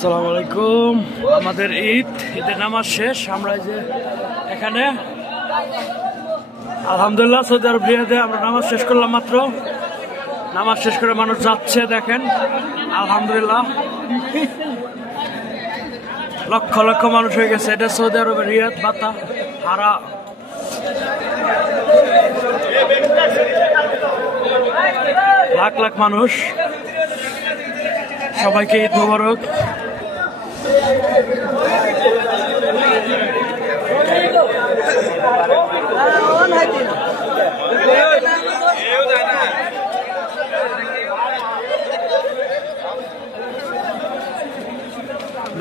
আসসালামু আলাইকুম। আমাদের ঈদের নামাজ শেষ। আমরা এই যে এখানে আলহামদুলিল্লাহ সৌদি আরব রিয়াদে আমরা নামাজ শেষ করলাম মাত্র। নামাজ শেষ করে মানুষ যাচ্ছে দেখেন, আলহামদুলিল্লাহ লক্ষ লক্ষ মানুষ হয়ে গেছে। এটা সৌদি আরবের রিয়াদ বাতা হারা। লাখ লাখ মানুষ, সবাইকে ঈদ মোবারক।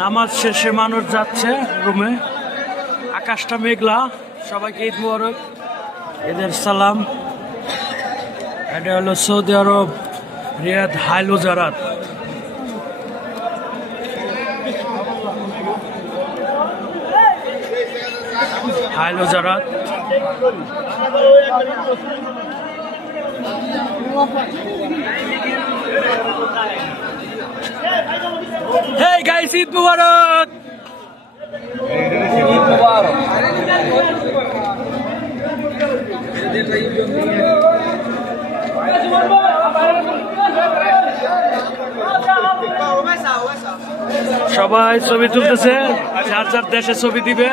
নামাজ শেষে মানুষ যাচ্ছে রুমে, আকাশটা মেঘলা। সবাইকে ঈদ মোবারক, ঈদের সালাম। এটা হলো সৌদি আরব রিয়াদ হাইল ওজারাত। হাইল ওজারাত Hey guys, ঈদ মুবারক। সবাই ছবি তুলতেছে, যার যার দেশে ছবি দিবে।